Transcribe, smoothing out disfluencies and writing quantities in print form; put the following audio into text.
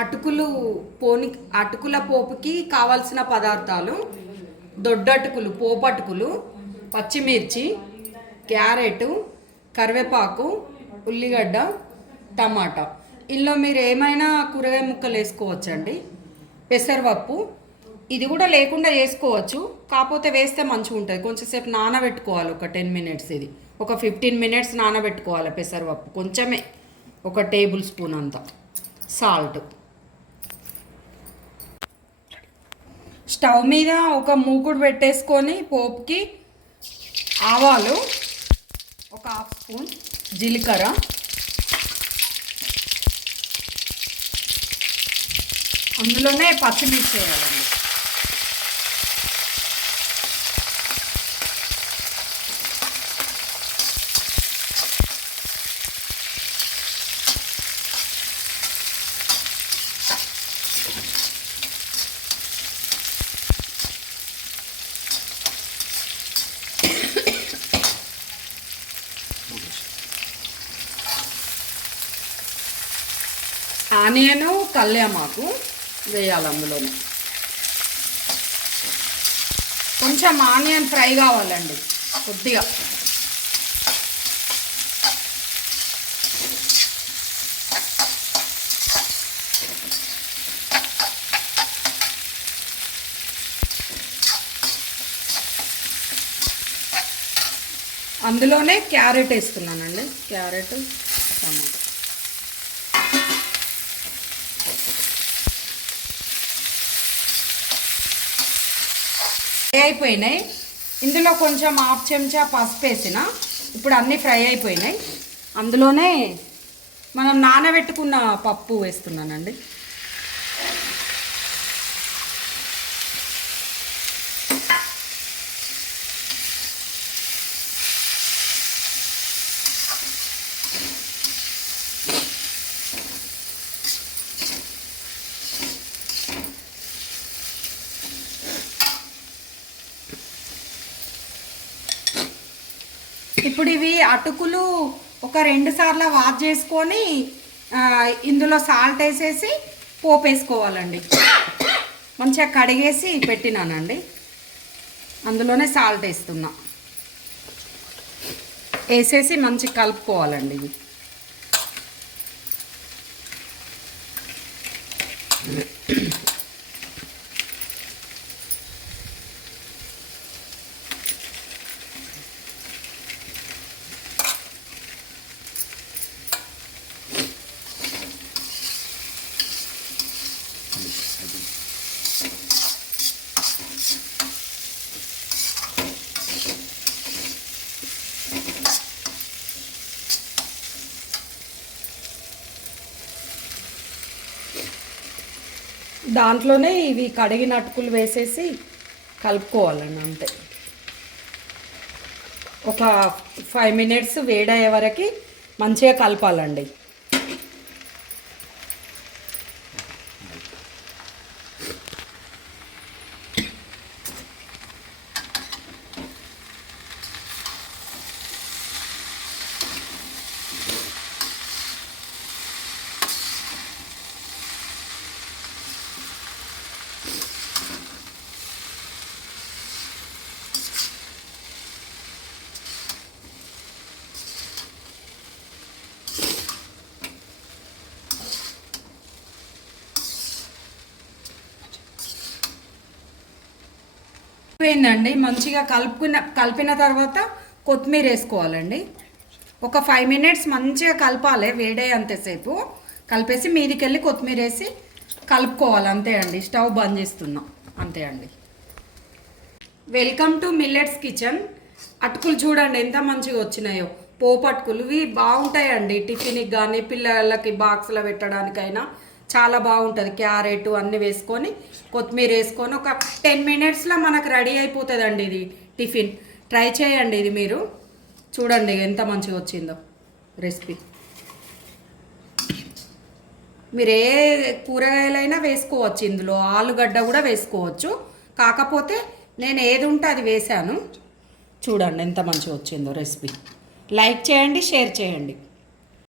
అటుకులు అటుకుల పోపుకి కావాల్సిన పదార్థాలు: దొడ్డటుకులు, పోపటుకులు, పచ్చిమిర్చి, క్యారెట్, కరివేపాకు, ఉల్లిగడ్డ, టమాటా. ఇందులో మీరు ఏమైనా కూరగాయ ముక్కలు వేసుకోవచ్చండి. పెసరపప్పు ఇది కూడా లేకుండా చేసుకోవచ్చు, కాకపోతే వేస్తే మంచిగా ఉంటుంది. కొంచెంసేపు నానబెట్టుకోవాలి, ఒక 10 మినిట్స్. ఇది ఒక 15 మినిట్స్ నానబెట్టుకోవాలి పెసరపప్పు. కొంచెమే, ఒక టేబుల్ స్పూన్ అంత సాల్ట్. స్టవ్ మీద ఒక మూకుడు పెట్టేసుకొని పోపుకి ఆవాలు ఒక 1/2 స్పూన్, జీలకర్ర, అందులోనే పచ్చిమిర్చి వేయాలండి. ఆనియను, కల్యామాకు వేయాలి అందులోనే. కొంచెం ఆనియన్ ఫ్రై కావాలండి కొద్దిగా. అందులోనే క్యారెట్ వేస్తున్నానండి, క్యారెట్, టమాటా. ఫ్రై అయిపోయినాయి. ఇందులో కొంచెం 1/2 చెంచా పసుపు వేసిన. ఇప్పుడు అన్నీ ఫ్రై అయిపోయినాయి. అందులోనే మనం నానబెట్టుకున్న పప్పు వేస్తున్నానండి. ఇప్పుడు ఇవి అటుకులు ఒక 2 సార్లు వాష్ చేసుకొని ఇందులో సాల్ట్ వేసేసి పోపు వేసుకోవాలండి. మంచిగా కడిగేసి పెట్టినానండి. అందులోనే సాల్ట్ వేస్తున్నా. వేసేసి మంచిగా కలుపుకోవాలండి. ఇవి దాంట్లోనే ఇవి కడిగిన అటుకులు వేసేసి కలుపుకోవాలండి. అంతే. ఒక 5 మినిట్స్ వేడయ్యే వరకు మంచిగా కలపాలండి. అయిపోయిందండి. మంచిగా కలిపిన తర్వాత కొత్తిమీర వేసుకోవాలండి. ఒక 5 మినిట్స్ మంచిగా కలపాలి, వేడేంతసేపు కలిపేసి మీదికి వెళ్ళి కొత్తిమీర వేసి కలుపుకోవాలి. అంతే అండి. స్టవ్ బంద్ చేస్తున్నాం. అంతే అండి. Welcome to millets kitchen. అటుకులు చూడండి ఎంత మంచిగా వచ్చినాయో. పోపు అటుకులు ఇవి బాగుంటాయండి. టిఫిన్కి కానీ పిల్లలకి బాక్స్లో పెట్టడానికైనా చాలా బాగుంటుంది. క్యారెట్ అన్నీ వేసుకొని కొత్తిమీర వేసుకొని ఒక 10 మినిట్స్లో మనకు రెడీ అయిపోతుందండి ఇది టిఫిన్. ట్రై చేయండి ఇది మీరు. చూడండి ఎంత మంచిగా వచ్చిందో రెసిపీ. మీరు ఏ కూరగాయలైనా వేసుకోవచ్చు, ఇందులో ఆలుగడ్డ కూడా వేసుకోవచ్చు. కాకపోతే నేను ఏది ఉంటే అది వేసాను. చూడండి ఎంత మంచిగా వచ్చిందో రెసిపీ. లైక్ చేయండి, షేర్ చేయండి.